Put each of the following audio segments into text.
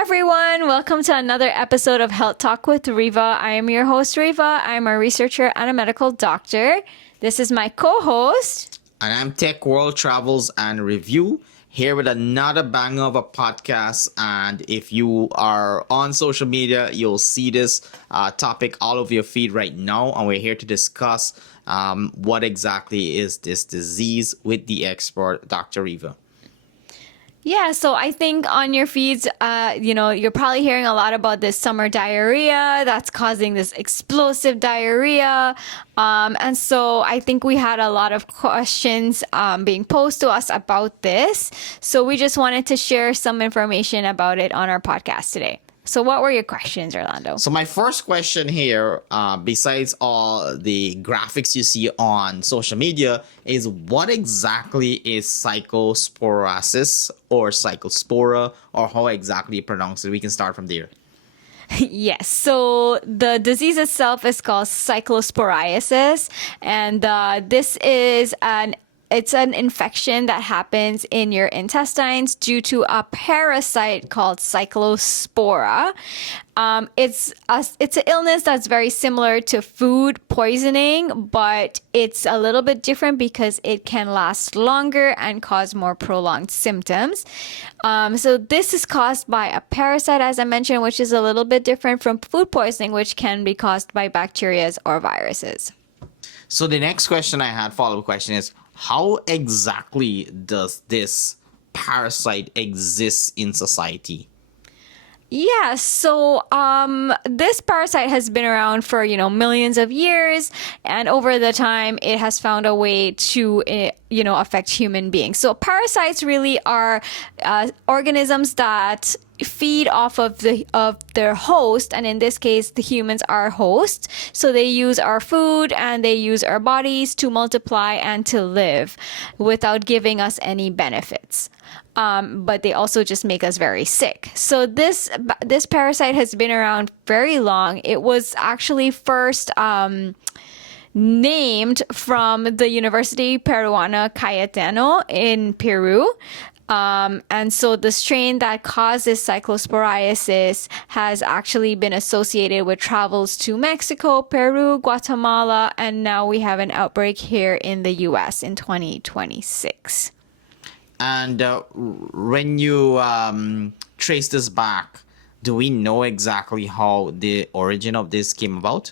everyone. Welcome to another episode of Health Talk with Riva. I am your host, Riva. I'm a researcher and a medical doctor. This is my co-host. And I'm Tech World Travels and Review, here with another banger of a podcast. And if you are on social media, you'll see this topic all over your feed right now. And we're here to discuss what exactly is this disease with the expert, Dr. Riva. Yeah, so I think on your feeds, you're probably hearing a lot about this summer diarrhea that's causing this explosive diarrhea. And so I think we had a lot of questions being posed to us about this. So we just wanted to share some information about it on our podcast today. So what were your questions, Orlando? So my first question here, besides all the graphics you see on social media, is what exactly is Cyclosporiasis or Cyclospora, or how exactly you pronounce it? We can start from there. Yes. So the disease itself is called Cyclosporiasis, and this is it's an infection that happens in your intestines due to a parasite called Cyclospora. It's an illness that's very similar to food poisoning, but it's a little bit different because it can last longer and cause more prolonged symptoms. So this is caused by a parasite, as I mentioned, which is a little bit different from food poisoning, which can be caused by bacteria or viruses. So the next question I had, follow-up question, is how exactly does this parasite exist in society? Yeah, so this parasite has been around for, millions of years, and over the time it has found a way to, affect human beings. So parasites really are organisms that feed off of their host, and in this case the humans are host. So they use our food and they use our bodies to multiply and to live without giving us any benefits. But they also just make us very sick. So this parasite has been around very long. It was actually first named from the University Peruana Cayetano in Peru. And so the strain that causes cyclosporiasis has actually been associated with travels to Mexico, Peru, Guatemala, and now we have an outbreak here in the US in 2026. And when you trace this back, do we know exactly how the origin of this came about?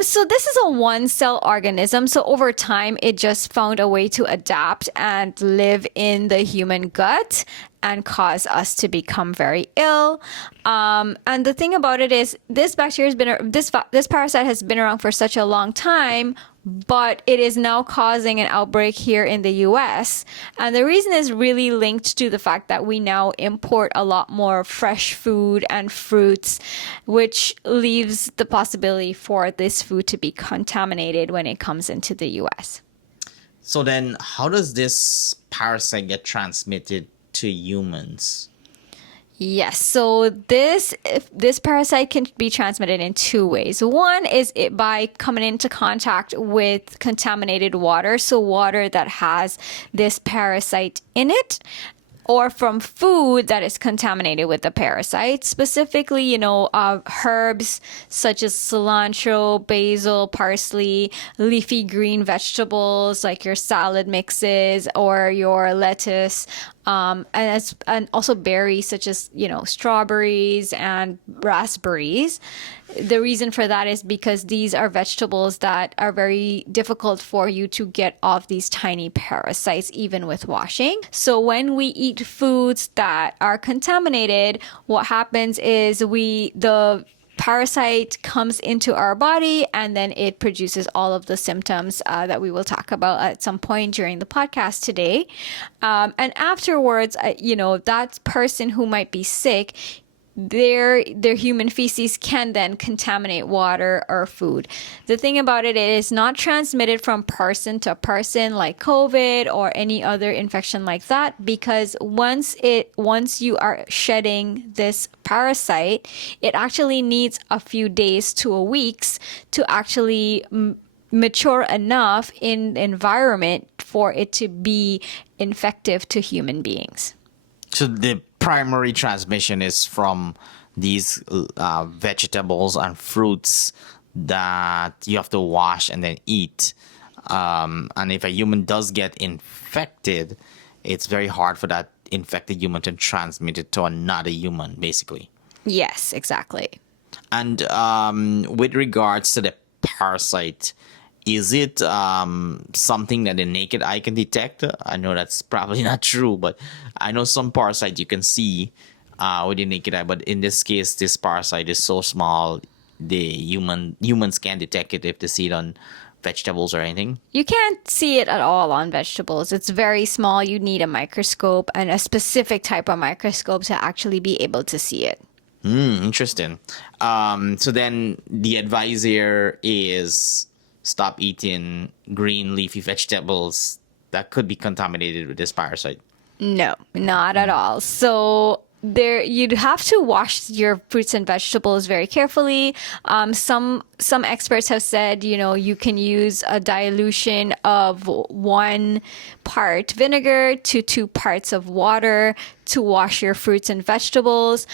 So this is a one-cell organism. So over time, it just found a way to adapt and live in the human gut and cause us to become very ill. And the thing about it is, this parasite has been around for such a long time, but it is now causing an outbreak here in the US. And the reason is really linked to the fact that we now import a lot more fresh food and fruits, which leaves the possibility for this food to be contaminated when it comes into the US. So then how does this parasite get transmitted to humans? Yes, so this parasite can be transmitted in two ways. One is it by coming into contact with contaminated water, so water that has this parasite in it, or from food that is contaminated with the parasite, specifically, herbs such as cilantro, basil, parsley, leafy green vegetables like your salad mixes or your lettuce, and also berries such as, strawberries and raspberries. The reason for that is because these are vegetables that are very difficult for you to get off these tiny parasites, even with washing. So when we eat foods that are contaminated, what happens is the parasite comes into our body and then it produces all of the symptoms that we will talk about at some point during the podcast today. And afterwards, that person who might be sick, their human feces can then contaminate water or food. The thing about it is not transmitted from person to person like COVID or any other infection like that, because once you are shedding this parasite, it actually needs a few days to a weeks to actually mature enough in the environment for it to be infective to human beings. So the primary transmission is from these vegetables and fruits that you have to wash and then eat. And if a human does get infected, it's very hard for that infected human to transmit it to another human, basically. Yes, exactly. And with regards to the parasite, is it something that the naked eye can detect? I know that's probably not true, but I know some parasites you can see with the naked eye. But in this case, this parasite is so small, humans can't detect it if they see it on vegetables or anything. You can't see it at all on vegetables. It's very small. You need a microscope and a specific type of microscope to actually be able to see it. Interesting. So then the advice here is stop eating green leafy vegetables that could be contaminated with this parasite. No, not at all. So you'd have to wash your fruits and vegetables very carefully. Some experts have said, you can use a dilution of 1 part vinegar to 2 parts of water to wash your fruits and vegetables.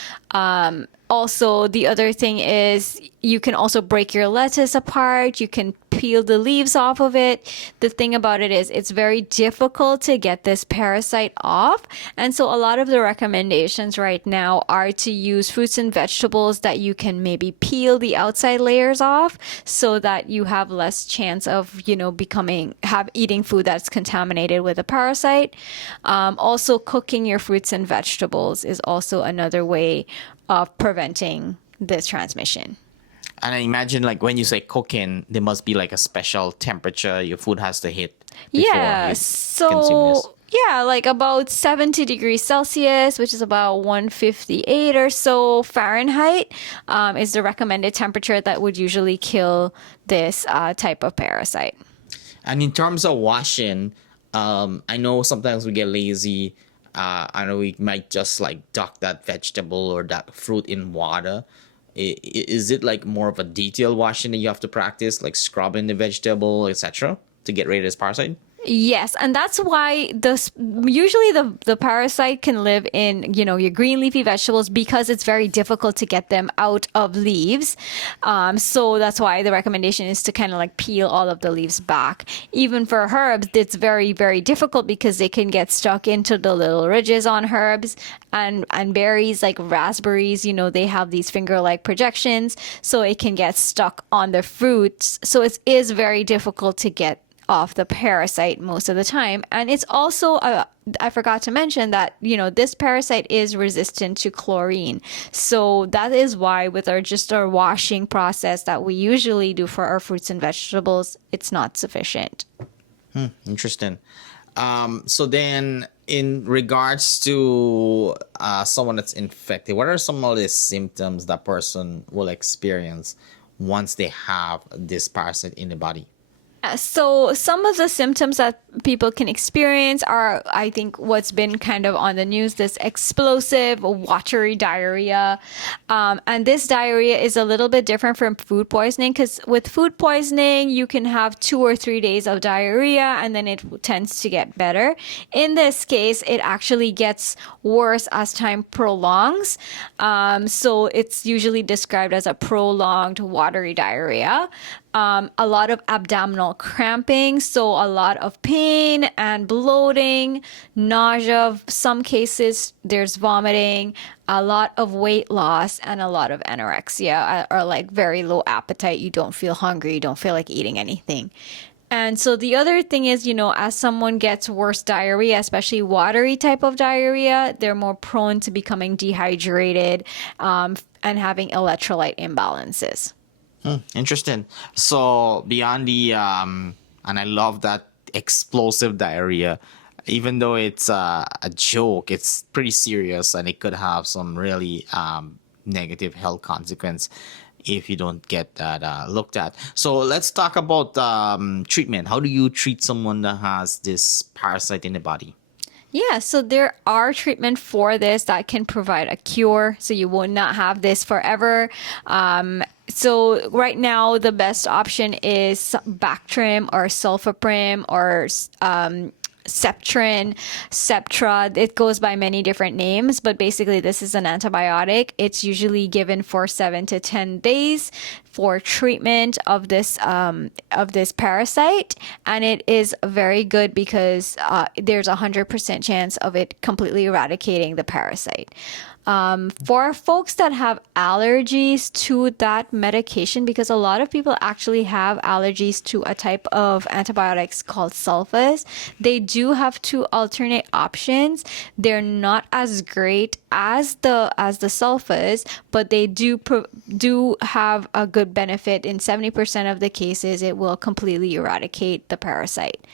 Also, the other thing is you can also break your lettuce apart. You can peel the leaves off of it. The thing about it is it's very difficult to get this parasite off. And so a lot of the recommendations right now are to use fruits and vegetables that you can maybe peel the outside layers off so that you have less chance of, eating food that's contaminated with a parasite. Also, cooking your fruits and vegetables is also another way of preventing this transmission. And I imagine, like, when you say cooking, there must be like a special temperature your food has to hit before you consume this. Yeah, like about 70 degrees Celsius, which is about 158 or so Fahrenheit, is the recommended temperature that would usually kill this type of parasite. And in terms of washing, I know sometimes we get lazy. I know we might just like duck that vegetable or that fruit in water. Is it like more of a detailed washing that you have to practice, like scrubbing the vegetable, etc., to get rid of this parasite? Yes, and that's why usually the parasite can live in, your green leafy vegetables because it's very difficult to get them out of leaves. So that's why the recommendation is to kind of like peel all of the leaves back. Even for herbs, it's very, very difficult because they can get stuck into the little ridges on herbs and berries like raspberries, they have these finger-like projections, so it can get stuck on the fruits. So it is very difficult to get off the parasite most of the time. And it's also, I forgot to mention that, this parasite is resistant to chlorine. So that is why with our washing process that we usually do for our fruits and vegetables, it's not sufficient. Interesting. So then in regards to someone that's infected, what are some of the symptoms that person will experience once they have this parasite in the body? So some of the symptoms that people can experience are, I think, what's been kind of on the news, this explosive, watery diarrhea. And this diarrhea is a little bit different from food poisoning because with food poisoning, you can have 2 or 3 days of diarrhea and then it tends to get better. In this case, it actually gets worse as time prolongs. So it's usually described as a prolonged watery diarrhea. A lot of abdominal cramping, so a lot of pain and bloating, nausea. Some cases there's vomiting, a lot of weight loss, and a lot of anorexia or like very low appetite. You don't feel hungry, you don't feel like eating anything. And so the other thing is, as someone gets worse diarrhea, especially watery type of diarrhea, they're more prone to becoming dehydrated and having electrolyte imbalances. Interesting. So beyond the and I love that explosive diarrhea, even though it's a joke, it's pretty serious and it could have some really negative health consequence if you don't get that looked at. So let's talk about treatment. How do you treat someone that has this parasite in the body? Yeah, so there are treatment for this that can provide a cure, so you will not have this forever. So right now, the best option is Bactrim or sulfaprim or Septrin, Septra. It goes by many different names, but basically this is an antibiotic. It's usually given for 7 to 10 days for treatment of this parasite, and it is very good because there's 100% chance of it completely eradicating the parasite. For folks that have allergies to that medication, because a lot of people actually have allergies to a type of antibiotics called sulfas, they do have two alternate options. They're not as great as the sulfas, but they do have a good benefit. In 70% of the cases, it will completely eradicate the parasite.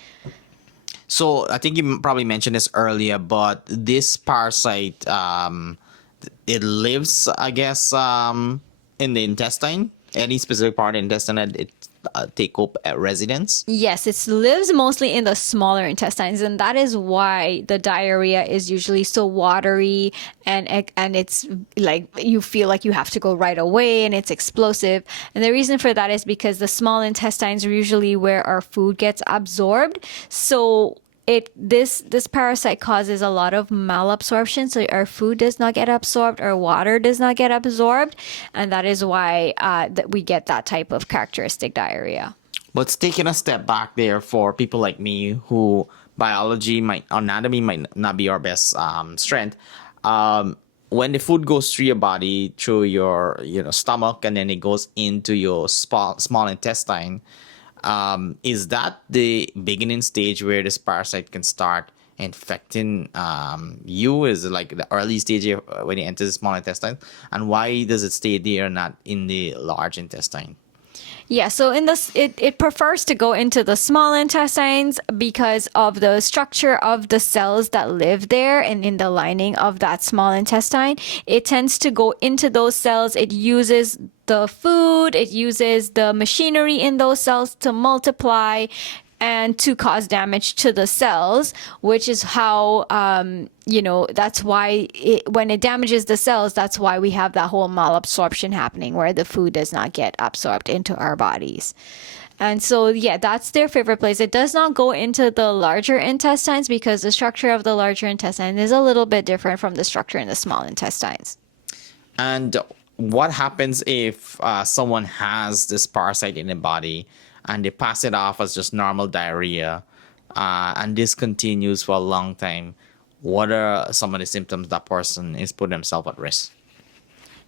So I think you probably mentioned this earlier, but this parasite, it lives, I guess, in the intestine. Any specific part of the intestine that it take up at residence? Yes, it lives mostly in the smaller intestines, and that is why the diarrhea is usually so watery, and it's like you feel like you have to go right away, and it's explosive. And the reason for that is because the small intestines are usually where our food gets absorbed. So this parasite causes a lot of malabsorption, so our food does not get absorbed, our water does not get absorbed, and that is why that we get that type of characteristic diarrhea. But taking a step back there for people like me who anatomy might not be our best strength. When the food goes through your body, through your stomach, and then it goes into your small intestine, is that the beginning stage where this parasite can start infecting you? Is it like the early stage when it enters the small intestine? And why does it stay there, not in the large intestine? Yeah, so it prefers to go into the small intestines because of the structure of the cells that live there and in the lining of that small intestine. It tends to go into those cells. It uses the food, it uses the machinery in those cells to multiply and to cause damage to the cells, which is how, that's why when it damages the cells, that's why we have that whole malabsorption happening where the food does not get absorbed into our bodies. And so, yeah, that's their favorite place. It does not go into the larger intestines because the structure of the larger intestine is a little bit different from the structure in the small intestines. And what happens if someone has this parasite in their body and they pass it off as just normal diarrhea, and this continues for a long time? What are some of the symptoms that person is putting themselves at risk?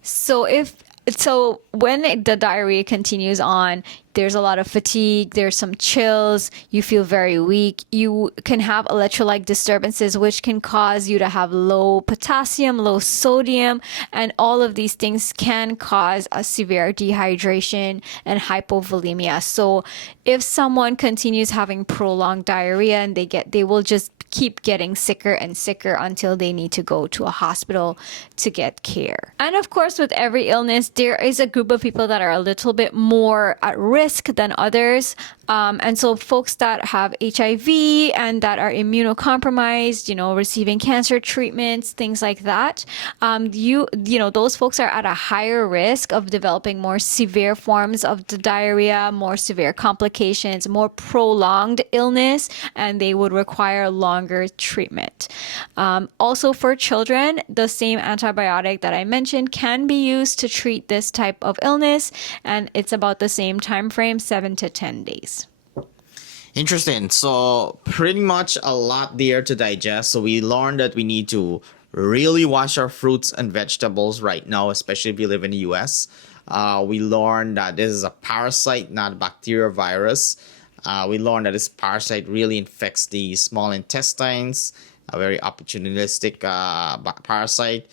So when the diarrhea continues on, there's a lot of fatigue, there's some chills, you feel very weak, you can have electrolyte disturbances, which can cause you to have low potassium, low sodium, and all of these things can cause a severe dehydration and hypovolemia. So if someone continues having prolonged diarrhea, and they will just keep getting sicker and sicker until they need to go to a hospital to get care. And of course, with every illness, there is a group of people that are a little bit more at risk than others. And so folks that have HIV and that are immunocompromised, receiving cancer treatments, things like that, those folks are at a higher risk of developing more severe forms of the diarrhea, more severe complications, more prolonged illness, and they would require longer treatment. Also for children, the same antibiotic that I mentioned can be used to treat this type of illness, and it's about the same time frame, 7 to 10 days. Interesting. So pretty much a lot there to digest. So we learned that we need to really wash our fruits and vegetables right now, especially if you live in the US. We learned that this is a parasite, not a bacteria virus. We learned that this parasite really infects the small intestines, a very opportunistic parasite,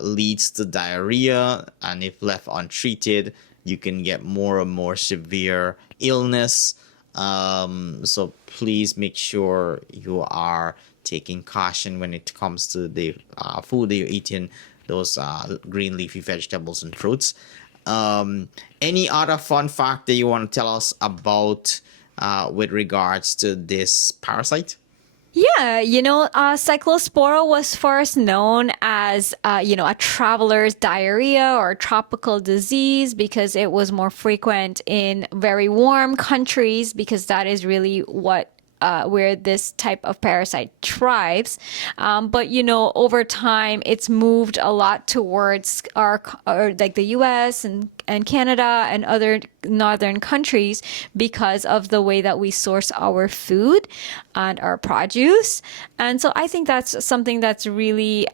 leads to diarrhea, and if left untreated, you can get more and more severe illness. So please make sure you are taking caution when it comes to the food that you're eating, those green leafy vegetables and fruits. Any other fun fact that you want to tell us about with regards to this parasite? Yeah, Cyclospora was first known as, a traveler's diarrhea or tropical disease because it was more frequent in very warm countries, because that is really what where this type of parasite thrives. But over time, it's moved a lot towards like the U.S. and Canada and other northern countries because of the way that we source our food and our produce. And so I think that's something that's really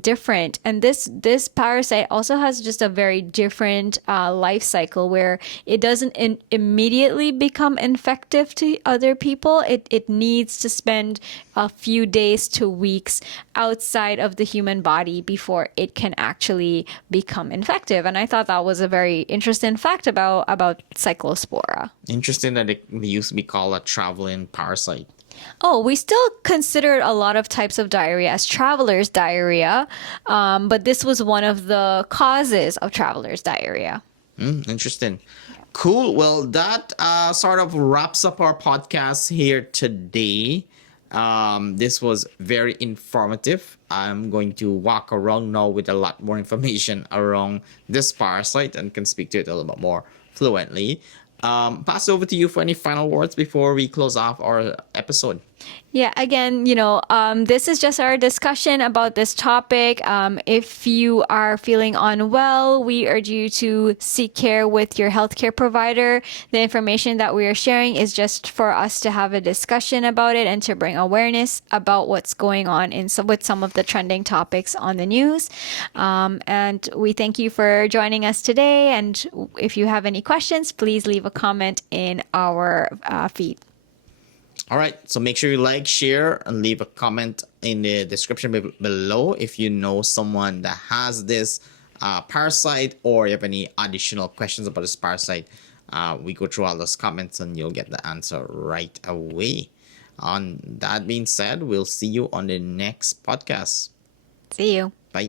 different. And this parasite also has just a very different life cycle where it doesn't immediately become infective to other people. It needs to spend a few days to weeks outside of the human body before it can actually become infective. And I thought that was a very interesting fact about Cyclospora. Interesting that it used to be called a traveling parasite. Oh, we still considered a lot of types of diarrhea as traveler's diarrhea, but this was one of the causes of traveler's diarrhea. Interesting. Cool. Well, that sort of wraps up our podcast here today. This was very informative. I'm going to walk around now with a lot more information around this parasite and can speak to it a little bit more fluently. Pass over to you for any final words before we close off our episode. Yeah, again, this is just our discussion about this topic. If you are feeling unwell, we urge you to seek care with your healthcare provider. The information that we are sharing is just for us to have a discussion about it and to bring awareness about what's going on with some of the trending topics on the news. And we thank you for joining us today. And if you have any questions, please leave a comment in our feed. All right, so make sure you like, share, and leave a comment in the description below if you know someone that has this parasite or you have any additional questions about this parasite. We go through all those comments and you'll get the answer right away. On that being said, we'll see you on the next podcast. See you.